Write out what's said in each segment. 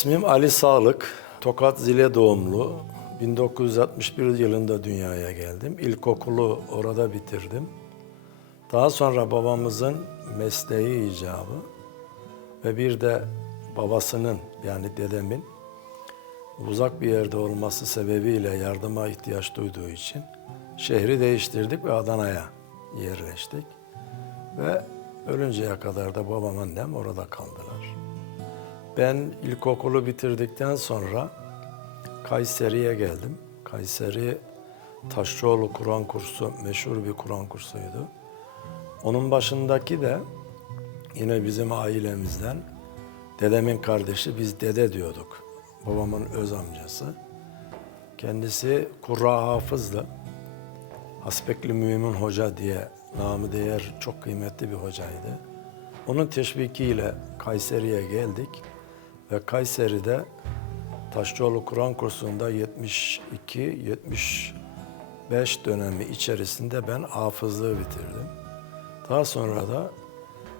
İsmim Ali Sağlık. Tokat Zile doğumlu. 1961 yılında dünyaya geldim. İlkokulu orada bitirdim. Daha sonra babamızın mesleği icabı ve bir de babasının yani dedemin uzak bir yerde olması sebebiyle yardıma ihtiyaç duyduğu için şehri değiştirdik ve Adana'ya yerleştik. Ve ölünceye kadar da babam annem orada kaldılar. Ben ilkokulu bitirdikten sonra Kayseri'ye geldim. Kayseri Taşçıoğlu Kur'an kursu meşhur bir Kur'an kursuydu. Onun başındaki de yine bizim ailemizden dedemin kardeşi biz dede diyorduk. Babamın öz amcası. Kendisi Kurra Hafız'dı. Aspekli Mümin Hoca diye namı değer çok kıymetli bir hocaydı. Onun teşvikiyle Kayseri'ye geldik ve Kayseri'de Taşçıoğlu Kur'an kursunda 72-75 dönemi içerisinde ben hafızlığı bitirdim. Daha sonra da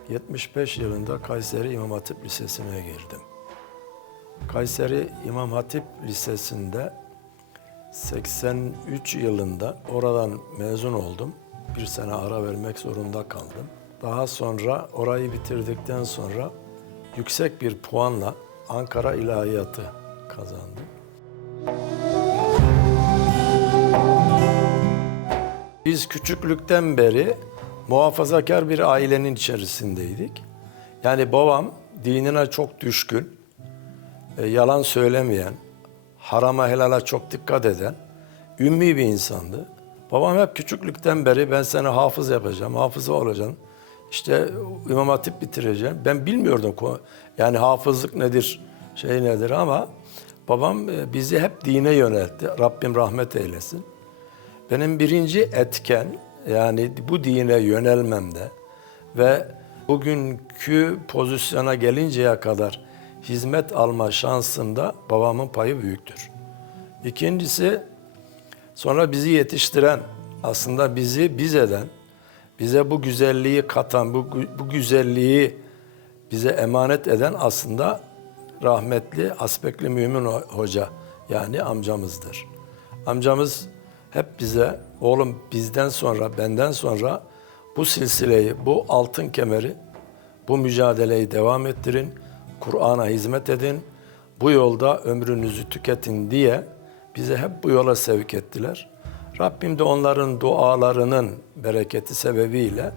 75 yılında Kayseri İmam Hatip Lisesi'ne girdim. Kayseri İmam Hatip Lisesi'nde 83 yılında oradan mezun oldum. Bir sene ara vermek zorunda kaldım. Daha sonra orayı bitirdikten sonra yüksek bir puanla Ankara İlahiyatı kazandım. Biz küçüklükten beri muhafazakar bir ailenin içerisindeydik. Yani babam dinine çok düşkün, e, yalan söylemeyen, harama helala çok dikkat eden, ümmi bir insandı. Babam hep küçüklükten beri ben seni hafız yapacağım, hafıza olacaksın. İşte İmam Hatip bitireceğim. Ben bilmiyordum yani hafızlık nedir, şey nedir ama babam e, bizi hep dine yöneltti. Rabbim rahmet eylesin. Benim birinci etken yani bu dine yönelmemde ve bugünkü pozisyona gelinceye kadar hizmet alma şansında babamın payı büyüktür. İkincisi sonra bizi yetiştiren aslında bizi biz eden, bize bu güzelliği katan, bu, bu güzelliği bize emanet eden aslında rahmetli Aspekli Mümin Ho- Hoca yani amcamızdır. Amcamız hep bize oğlum bizden sonra benden sonra bu silsileyi, bu altın kemeri, bu mücadeleyi devam ettirin. Kur'an'a hizmet edin. Bu yolda ömrünüzü tüketin diye bize hep bu yola sevk ettiler. Rabbim de onların dualarının bereketi sebebiyle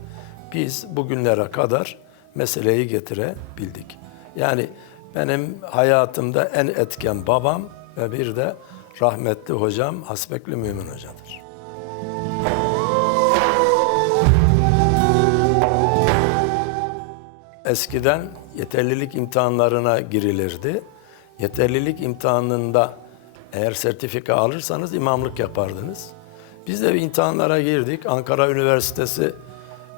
biz bugünlere kadar meseleyi getirebildik. Yani benim hayatımda en etken babam ve bir de rahmetli hocam Hasbekli Mümin hocadır. Eskiden yeterlilik imtihanlarına girilirdi. Yeterlilik imtihanında eğer sertifika alırsanız imamlık yapardınız. Biz de bir imtihanlara girdik. Ankara Üniversitesi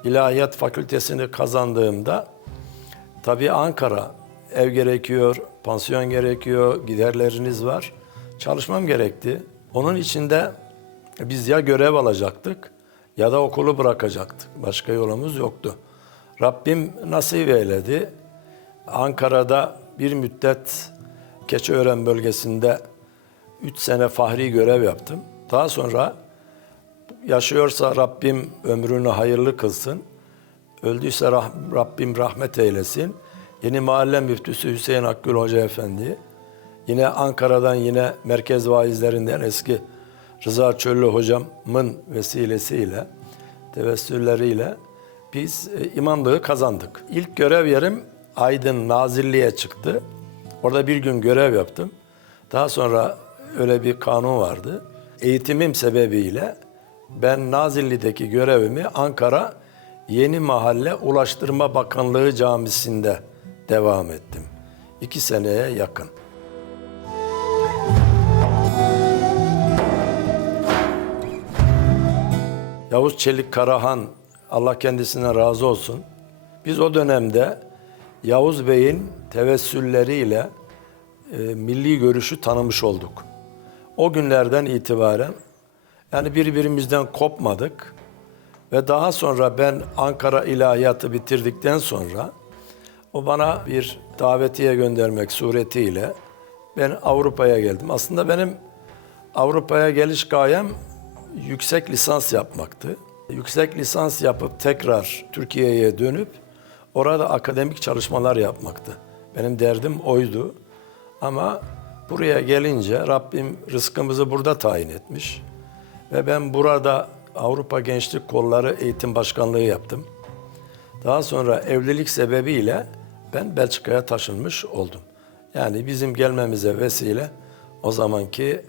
İlahiyat Fakültesini kazandığımda tabii Ankara ev gerekiyor, pansiyon gerekiyor, giderleriniz var. Çalışmam gerekti. Onun içinde biz ya görev alacaktık ya da okulu bırakacaktık. Başka yolumuz yoktu. Rabbim nasip eyledi. Ankara'da bir müddet Keçiören bölgesinde 3 sene fahri görev yaptım. Daha sonra yaşıyorsa Rabbim ömrünü hayırlı kılsın. Öldüyse rah- Rabbim rahmet eylesin. Yeni mahalle müftüsü Hüseyin Akgül Hoca Efendi. Yine Ankara'dan yine merkez vaizlerinden eski Rıza Çöllü hocamın vesilesiyle, tevessülleriyle biz e, imamlığı kazandık. İlk görev yerim Aydın Nazilli'ye çıktı. Orada bir gün görev yaptım. Daha sonra öyle bir kanun vardı. Eğitimim sebebiyle ben Nazilli'deki görevimi Ankara Yeni Mahalle Ulaştırma Bakanlığı Camisi'nde devam ettim. İki seneye yakın. Yavuz Çelik Karahan, Allah kendisine razı olsun. Biz o dönemde Yavuz Bey'in tevessülleriyle e, milli görüşü tanımış olduk. O günlerden itibaren yani birbirimizden kopmadık ve daha sonra ben Ankara İlahiyatı bitirdikten sonra o bana bir davetiye göndermek suretiyle ben Avrupa'ya geldim. Aslında benim Avrupa'ya geliş gayem yüksek lisans yapmaktı. Yüksek lisans yapıp tekrar Türkiye'ye dönüp orada akademik çalışmalar yapmaktı. Benim derdim oydu. Ama buraya gelince Rabbim rızkımızı burada tayin etmiş. Ve ben burada Avrupa Gençlik Kolları Eğitim Başkanlığı yaptım. Daha sonra evlilik sebebiyle ben Belçika'ya taşınmış oldum. Yani bizim gelmemize vesile o zamanki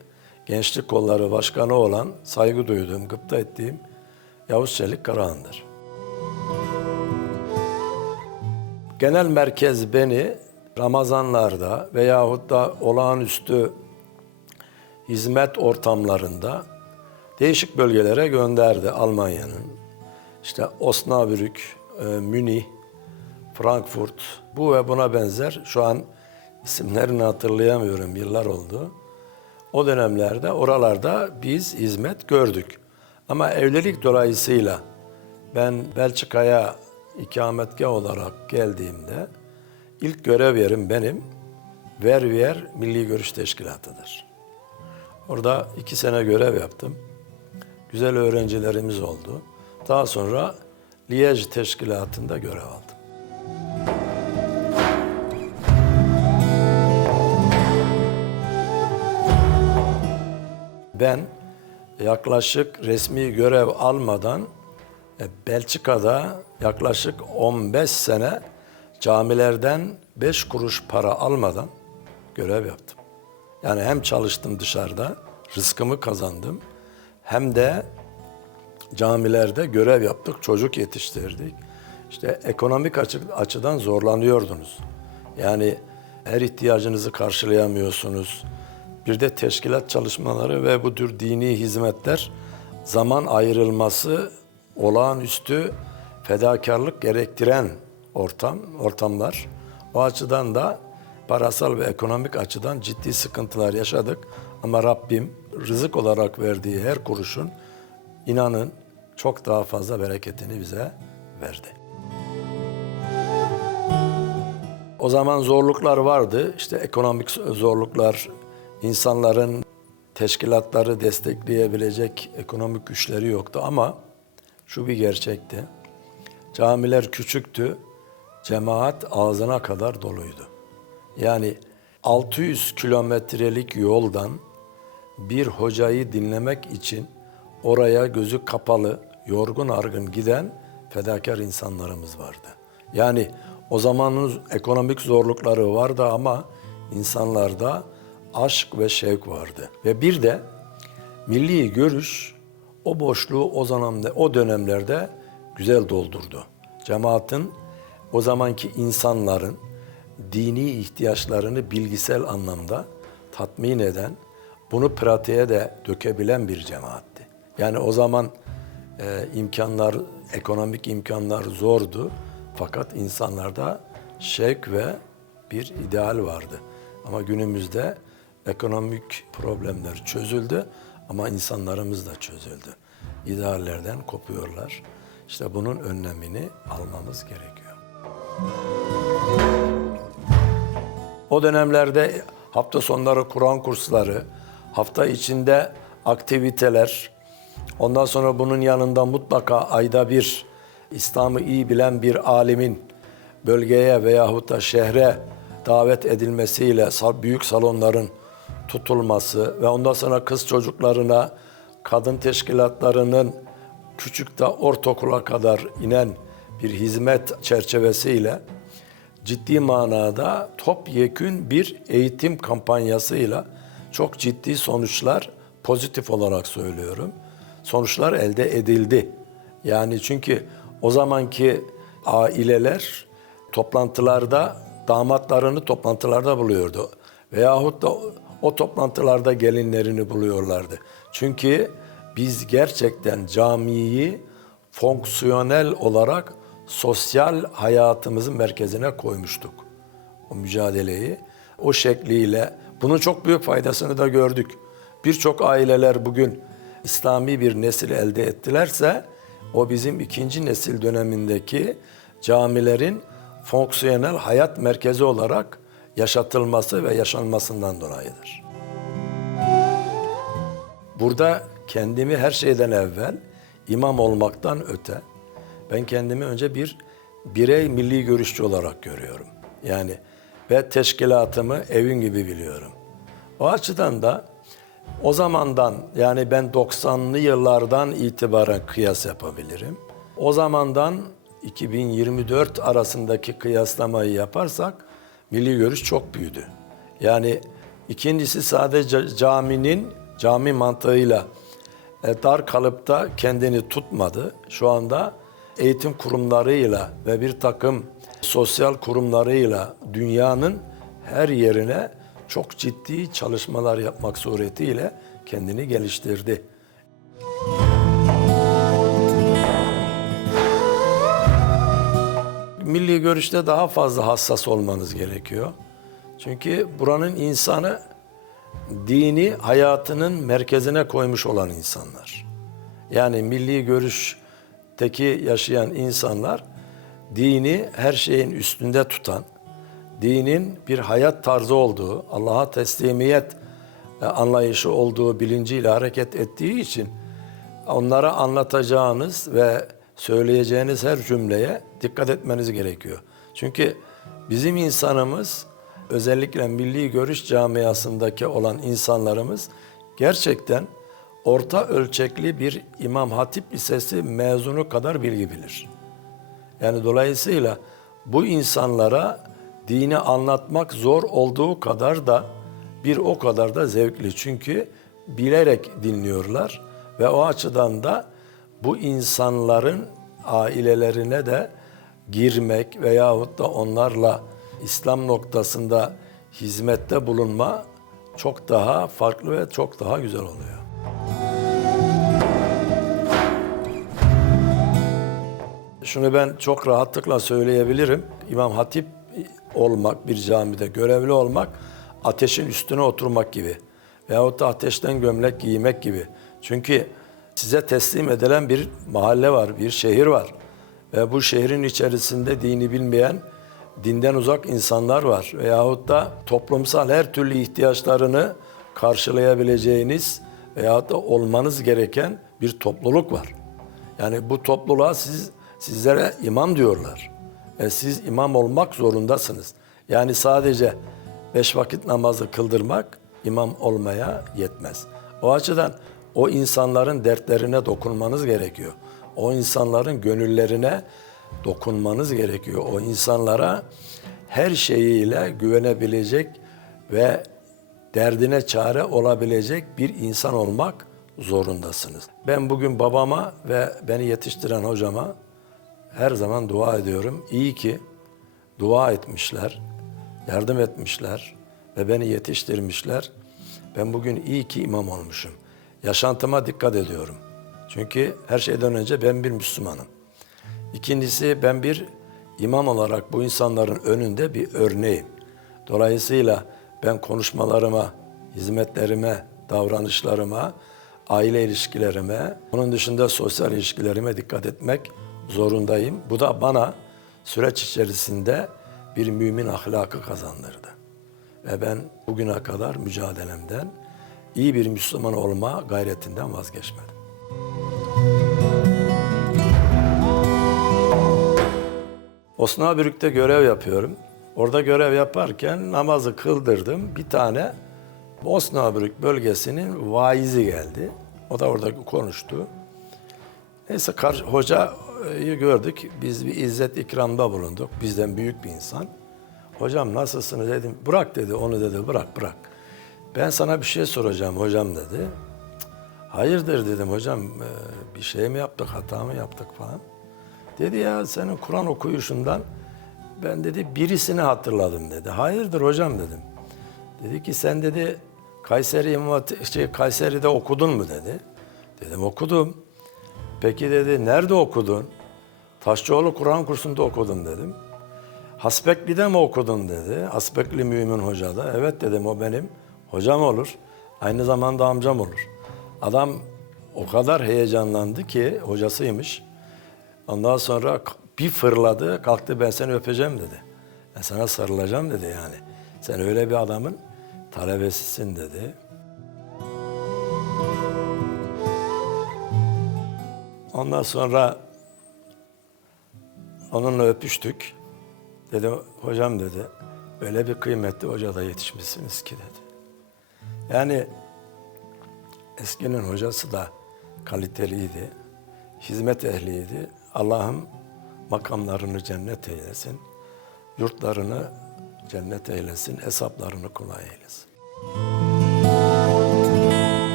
Gençlik Kolları Başkanı olan saygı duyduğum, gıpta ettiğim Yavuz Çelik Karahan'dır. Genel merkez beni Ramazanlarda veyahut da olağanüstü hizmet ortamlarında değişik bölgelere gönderdi Almanya'nın. İşte Osnabrück, e, Münih, Frankfurt, bu ve buna benzer şu an isimlerini hatırlayamıyorum yıllar oldu. O dönemlerde oralarda biz hizmet gördük. Ama evlilik dolayısıyla ben Belçika'ya ikametgah olarak geldiğimde ilk görev yerim benim Vervier Milli Görüş Teşkilatı'dır. Orada iki sene görev yaptım. Güzel öğrencilerimiz oldu. Daha sonra Liège Teşkilatı'nda görev aldım. Ben yaklaşık resmi görev almadan e, Belçika'da yaklaşık 15 sene camilerden 5 kuruş para almadan görev yaptım. Yani hem çalıştım dışarıda, rızkımı kazandım hem de camilerde görev yaptık, çocuk yetiştirdik. İşte ekonomik açı, açıdan zorlanıyordunuz. Yani her ihtiyacınızı karşılayamıyorsunuz. Bir de teşkilat çalışmaları ve bu tür dini hizmetler zaman ayrılması olağanüstü fedakarlık gerektiren ortam, ortamlar. O açıdan da parasal ve ekonomik açıdan ciddi sıkıntılar yaşadık. Ama Rabbim rızık olarak verdiği her kuruşun inanın çok daha fazla bereketini bize verdi. O zaman zorluklar vardı. İşte ekonomik zorluklar, insanların teşkilatları destekleyebilecek ekonomik güçleri yoktu ama şu bir gerçekti. Camiler küçüktü, cemaat ağzına kadar doluydu. Yani 600 kilometrelik yoldan bir hocayı dinlemek için oraya gözü kapalı, yorgun argın giden fedakar insanlarımız vardı. Yani o zamanın ekonomik zorlukları vardı ama insanlarda aşk ve şevk vardı. Ve bir de milli görüş o boşluğu o dönemde, o dönemlerde güzel doldurdu. Cemaatin o zamanki insanların dini ihtiyaçlarını bilgisel anlamda tatmin eden, bunu pratiğe de dökebilen bir cemaatti. Yani o zaman e, imkanlar, ekonomik imkanlar zordu. Fakat insanlarda şevk ve bir ideal vardı. Ama günümüzde ekonomik problemler çözüldü ama insanlarımız da çözüldü. İdeallerden kopuyorlar. İşte bunun önlemini almamız gerekiyor. O dönemlerde hafta sonları Kur'an kursları, hafta içinde aktiviteler, ondan sonra bunun yanında mutlaka ayda bir İslam'ı iyi bilen bir alimin bölgeye veyahut da şehre davet edilmesiyle büyük salonların tutulması ve ondan sonra kız çocuklarına kadın teşkilatlarının küçük de ortaokula kadar inen bir hizmet çerçevesiyle ciddi manada topyekün bir eğitim kampanyasıyla çok ciddi sonuçlar pozitif olarak söylüyorum. Sonuçlar elde edildi. Yani çünkü o zamanki aileler toplantılarda damatlarını toplantılarda buluyordu. Veyahut da o toplantılarda gelinlerini buluyorlardı. Çünkü biz gerçekten camiyi fonksiyonel olarak sosyal hayatımızın merkezine koymuştuk. O mücadeleyi o şekliyle bunun çok büyük faydasını da gördük. Birçok aileler bugün İslami bir nesil elde ettilerse o bizim ikinci nesil dönemindeki camilerin fonksiyonel hayat merkezi olarak yaşatılması ve yaşanmasından dolayıdır. Burada kendimi her şeyden evvel imam olmaktan öte ben kendimi önce bir birey milli görüşçü olarak görüyorum. Yani ve teşkilatımı evim gibi biliyorum. O açıdan da o zamandan yani ben 90'lı yıllardan itibaren kıyas yapabilirim. O zamandan 2024 arasındaki kıyaslamayı yaparsak milli görüş çok büyüdü. Yani ikincisi sadece caminin cami mantığıyla e, dar kalıpta kendini tutmadı. Şu anda eğitim kurumlarıyla ve bir takım sosyal kurumlarıyla dünyanın her yerine çok ciddi çalışmalar yapmak suretiyle kendini geliştirdi. Milli görüşte daha fazla hassas olmanız gerekiyor. Çünkü buranın insanı dini hayatının merkezine koymuş olan insanlar. Yani milli görüşteki yaşayan insanlar dini her şeyin üstünde tutan, dinin bir hayat tarzı olduğu, Allah'a teslimiyet e, anlayışı olduğu bilinciyle hareket ettiği için onlara anlatacağınız ve söyleyeceğiniz her cümleye dikkat etmeniz gerekiyor. Çünkü bizim insanımız özellikle milli görüş camiasındaki olan insanlarımız gerçekten orta ölçekli bir İmam Hatip Lisesi mezunu kadar bilgi bilir. Yani dolayısıyla bu insanlara dini anlatmak zor olduğu kadar da bir o kadar da zevkli. Çünkü bilerek dinliyorlar ve o açıdan da bu insanların ailelerine de girmek veyahut da onlarla İslam noktasında hizmette bulunma çok daha farklı ve çok daha güzel oluyor. Şunu ben çok rahatlıkla söyleyebilirim. İmam Hatip olmak, bir camide görevli olmak ateşin üstüne oturmak gibi. Veyahut da ateşten gömlek giymek gibi. Çünkü size teslim edilen bir mahalle var, bir şehir var. Ve bu şehrin içerisinde dini bilmeyen, dinden uzak insanlar var. Veyahut da toplumsal her türlü ihtiyaçlarını karşılayabileceğiniz veyahut da olmanız gereken bir topluluk var. Yani bu topluluğa siz sizlere imam diyorlar. Ve siz imam olmak zorundasınız. Yani sadece beş vakit namazı kıldırmak imam olmaya yetmez. O açıdan o insanların dertlerine dokunmanız gerekiyor. O insanların gönüllerine dokunmanız gerekiyor. O insanlara her şeyiyle güvenebilecek ve derdine çare olabilecek bir insan olmak zorundasınız. Ben bugün babama ve beni yetiştiren hocama her zaman dua ediyorum. İyi ki dua etmişler, yardım etmişler ve beni yetiştirmişler. Ben bugün iyi ki imam olmuşum. Yaşantıma dikkat ediyorum. Çünkü her şeyden önce ben bir Müslümanım. İkincisi ben bir imam olarak bu insanların önünde bir örneğim. Dolayısıyla ben konuşmalarıma, hizmetlerime, davranışlarıma, aile ilişkilerime, onun dışında sosyal ilişkilerime dikkat etmek zorundayım. Bu da bana süreç içerisinde bir mümin ahlakı kazandırdı. Ve ben bugüne kadar mücadelemden iyi bir Müslüman olma gayretinden vazgeçmedim. Osnabrük'te görev yapıyorum. Orada görev yaparken namazı kıldırdım. Bir tane Osnabrück bölgesinin vaizi geldi. O da orada konuştu. Neyse hocayı gördük. Biz bir izzet ikramda bulunduk. Bizden büyük bir insan. Hocam nasılsınız dedim. Bırak dedi onu dedi bırak bırak. Ben sana bir şey soracağım hocam dedi. "Cık, Hayırdır dedim hocam "Ee, bir şey mi yaptık hata mı yaptık falan. Dedi ya senin Kur'an okuyuşundan ben dedi birisini hatırladım dedi. Hayırdır hocam dedim. Dedi ki sen dedi Kayseri şey, Kayseri'de okudun mu dedi. Dedim okudum. Peki dedi nerede okudun? Taşçıoğlu Kur'an kursunda okudum dedim. Hasbekli'de mi okudun dedi. Hasbekli Mümin Hoca da. Evet dedim o benim hocam olur. Aynı zamanda amcam olur. Adam o kadar heyecanlandı ki hocasıymış. Ondan sonra bir fırladı, kalktı ben seni öpeceğim dedi. Ben sana sarılacağım dedi yani. Sen öyle bir adamın talebesisin dedi. Ondan sonra onunla öpüştük. Dedi hocam dedi öyle bir kıymetli hoca da yetişmişsiniz ki dedi. Yani eskinin hocası da kaliteliydi. Hizmet ehliydi. Allah'ım makamlarını cennet eylesin. Yurtlarını cennet eylesin. Hesaplarını kolay eylesin.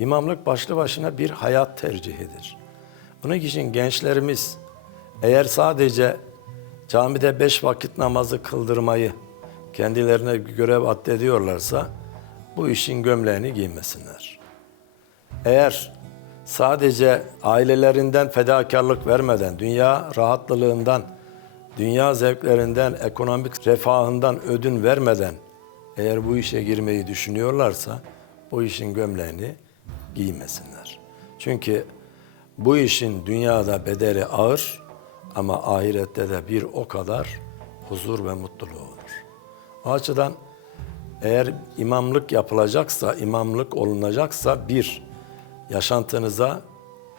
İmamlık başlı başına bir hayat tercihidir. Bunun için gençlerimiz eğer sadece camide beş vakit namazı kıldırmayı kendilerine görev addediyorlarsa bu işin gömleğini giymesinler. Eğer sadece ailelerinden fedakarlık vermeden, dünya rahatlılığından, dünya zevklerinden, ekonomik refahından ödün vermeden eğer bu işe girmeyi düşünüyorlarsa bu işin gömleğini giymesinler. Çünkü bu işin dünyada bedeli ağır ama ahirette de bir o kadar huzur ve mutluluğu olur. O açıdan eğer imamlık yapılacaksa, imamlık olunacaksa bir, yaşantınıza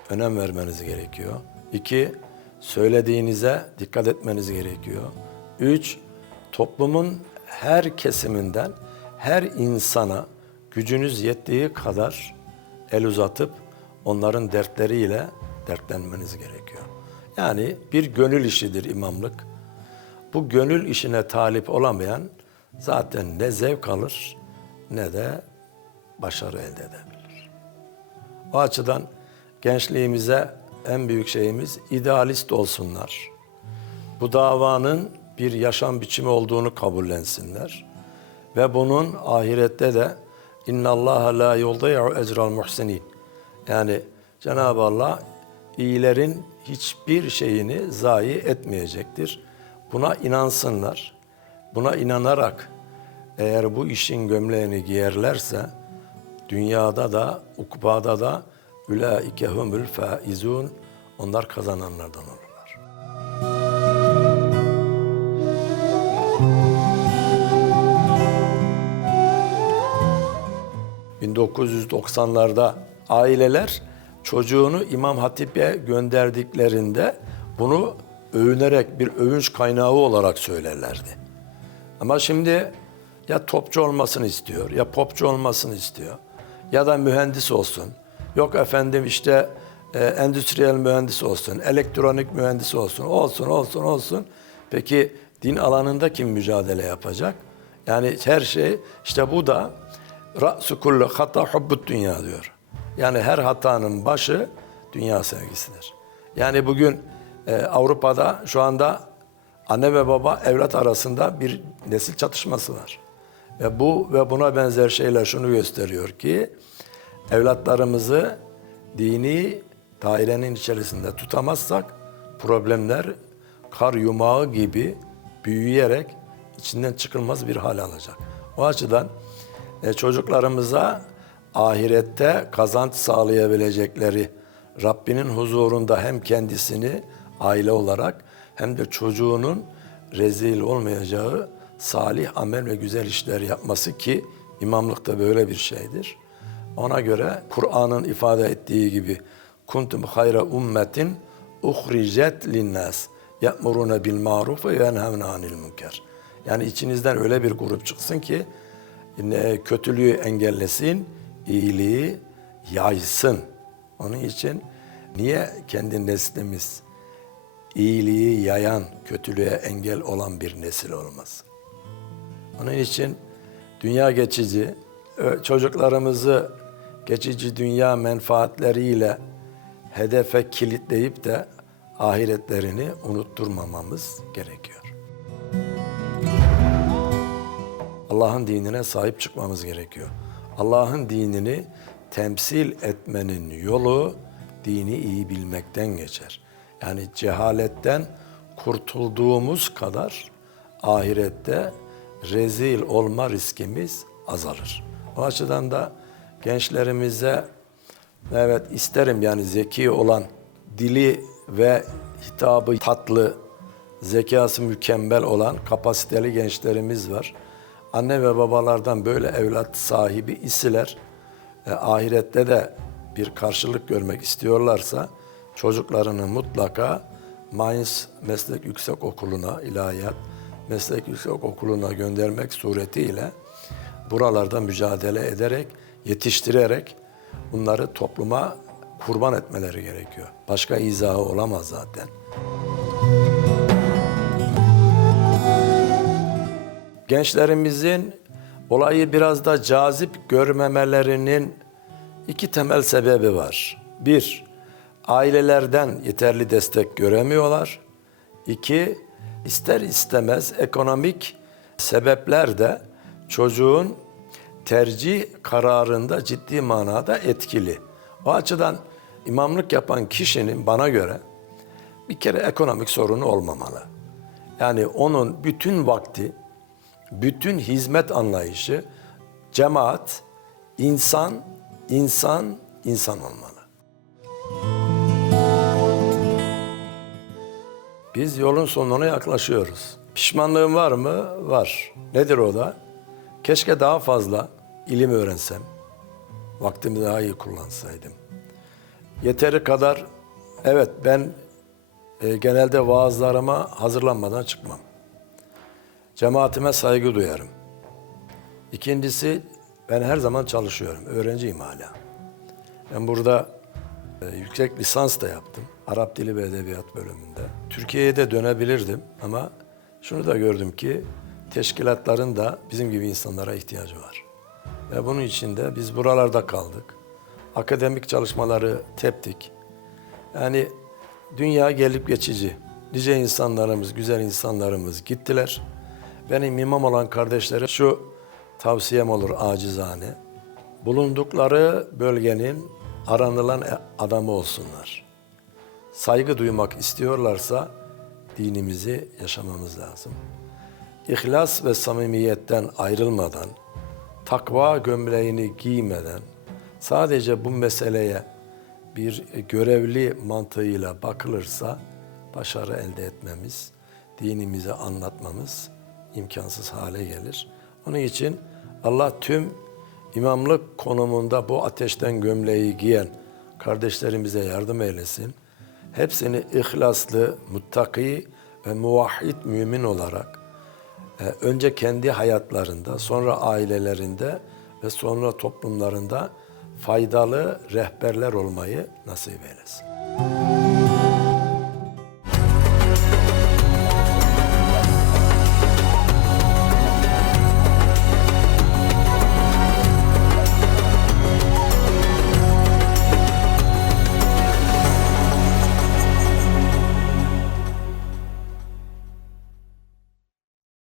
önem vermeniz gerekiyor. İki, söylediğinize dikkat etmeniz gerekiyor. Üç, toplumun her kesiminden, her insana gücünüz yettiği kadar el uzatıp onların dertleriyle dertlenmeniz gerekiyor. Yani bir gönül işidir imamlık. Bu gönül işine talip olamayan zaten ne zevk alır ne de başarı elde edebilir. O açıdan gençliğimize en büyük şeyimiz idealist olsunlar. Bu davanın bir yaşam biçimi olduğunu kabullensinler. Ve bunun ahirette de inna Allah la yudayyu ecral muhsinin. Yani Cenab-ı Allah iyilerin hiçbir şeyini zayi etmeyecektir. Buna inansınlar. Buna inanarak eğer bu işin gömleğini giyerlerse dünyada da ukbada da ulaike humul faizun onlar kazananlardan olurlar. 1990'larda aileler çocuğunu İmam Hatip'e gönderdiklerinde bunu övünerek bir övünç kaynağı olarak söylerlerdi. Ama şimdi ya topçu olmasını istiyor, ya popçu olmasını istiyor, ya da mühendis olsun. Yok efendim işte e, endüstriyel mühendis olsun, elektronik mühendis olsun, olsun, olsun, olsun. Peki din alanında kim mücadele yapacak? Yani her şey, işte bu da Ra'su kullu hata hubbut dünya diyor. Yani her hatanın başı dünya sevgisidir. Yani bugün e, Avrupa'da şu anda anne ve baba evlat arasında bir nesil çatışması var. Ve bu ve buna benzer şeyler şunu gösteriyor ki evlatlarımızı dini dairenin içerisinde tutamazsak problemler kar yumağı gibi büyüyerek içinden çıkılmaz bir hal alacak. O açıdan e, çocuklarımıza ahirette kazanç sağlayabilecekleri Rabbinin huzurunda hem kendisini aile olarak hem de çocuğunun rezil olmayacağı salih amel ve güzel işler yapması ki imamlık da böyle bir şeydir. Ona göre Kur'an'ın ifade ettiği gibi kuntum hayra ummetin uhricet linnas ya'muruna bil maruf ve yenhevne anil münker. Yani içinizden öyle bir grup çıksın ki kötülüğü engellesin, iyiliği yaysın. Onun için niye kendi neslimiz iyiliği yayan, kötülüğe engel olan bir nesil olmaz? Onun için dünya geçici, çocuklarımızı geçici dünya menfaatleriyle hedefe kilitleyip de ahiretlerini unutturmamamız gerekiyor. Allah'ın dinine sahip çıkmamız gerekiyor. Allah'ın dinini temsil etmenin yolu dini iyi bilmekten geçer. Yani cehaletten kurtulduğumuz kadar ahirette rezil olma riskimiz azalır. O açıdan da gençlerimize evet isterim yani zeki olan, dili ve hitabı tatlı zekası mükemmel olan kapasiteli gençlerimiz var. Anne ve babalardan böyle evlat sahibi isiler e, ahirette de bir karşılık görmek istiyorlarsa çocuklarını mutlaka Mainz Meslek Yüksek Okulu'na, İlahiyat Meslek Yüksek Okulu'na göndermek suretiyle buralarda mücadele ederek, yetiştirerek bunları topluma kurban etmeleri gerekiyor. Başka izahı olamaz zaten. Gençlerimizin olayı biraz da cazip görmemelerinin iki temel sebebi var. Bir, ailelerden yeterli destek göremiyorlar. İki, ister istemez ekonomik sebepler de çocuğun tercih kararında ciddi manada etkili. O açıdan imamlık yapan kişinin bana göre bir kere ekonomik sorunu olmamalı. Yani onun bütün vakti, bütün hizmet anlayışı cemaat, insan, insan, insan olmalı. Biz yolun sonuna yaklaşıyoruz. Pişmanlığım var mı? Var. Nedir o da? Keşke daha fazla ilim öğrensem. Vaktimi daha iyi kullansaydım. Yeteri kadar evet ben e, genelde vaazlarıma hazırlanmadan çıkmam. Cemaatime saygı duyarım. İkincisi ben her zaman çalışıyorum. Öğrenciyim hala. Ben burada e, yüksek lisans da yaptım. Arap Dili ve Edebiyat bölümünde. Türkiye'ye de dönebilirdim ama şunu da gördüm ki teşkilatların da bizim gibi insanlara ihtiyacı var. Ve bunun için de biz buralarda kaldık. Akademik çalışmaları teptik. Yani dünya gelip geçici. Nice insanlarımız, güzel insanlarımız gittiler. Benim imam olan kardeşlere şu tavsiyem olur acizane. Bulundukları bölgenin aranılan adamı olsunlar. Saygı duymak istiyorlarsa dinimizi yaşamamız lazım. İhlas ve samimiyetten ayrılmadan, takva gömleğini giymeden, sadece bu meseleye bir görevli mantığıyla bakılırsa başarı elde etmemiz, dinimizi anlatmamız imkansız hale gelir. Onun için Allah tüm imamlık konumunda bu ateşten gömleği giyen kardeşlerimize yardım eylesin. Hepsini ihlaslı, muttaki ve muvahhid mümin olarak e, önce kendi hayatlarında, sonra ailelerinde ve sonra toplumlarında faydalı rehberler olmayı nasip eylesin.